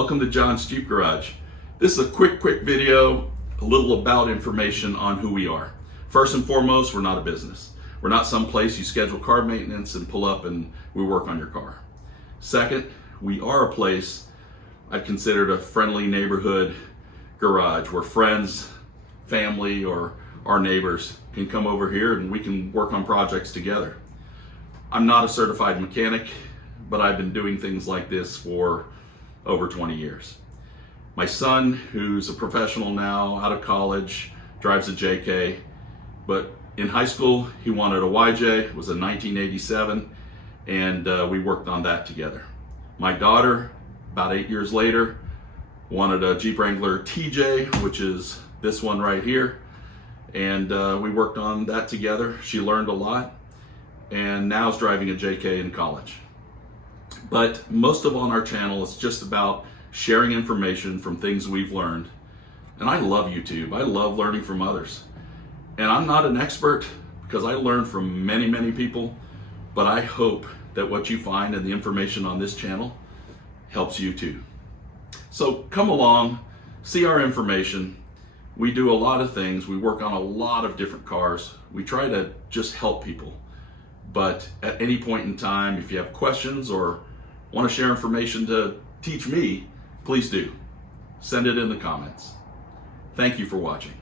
Welcome to John's Jeep Garage. This is a quick video, a little about information on who we are. First and foremost, we're not a business. We're not some place you schedule car maintenance and pull up and we work on your car. Second, we are a place I'd consider a friendly neighborhood garage where friends, family, or our neighbors can come over here and we can work on projects together. I'm not a certified mechanic, but I've been doing things like this for over 20 years. My son, who's a professional now, out of college, drives a JK, but in high school he wanted a YJ. It was a 1987, and we worked on that together. My daughter, about 8 years later, wanted a Jeep Wrangler TJ, which is this one right here, and we worked on that together. She learned a lot, and now is driving a JK in college. But most of on our channel is just about sharing information from things we've learned. And I love YouTube. I love learning from others. And I'm not an expert because I learned from many people, but I hope that what you find and the information on this channel helps you too. So come along, see our information. We do a lot of things. We work on a lot of different cars. We try to just help people. But at any point in time, if you have questions or want to share information to teach me, please do. Send it in the comments. Thank you for watching.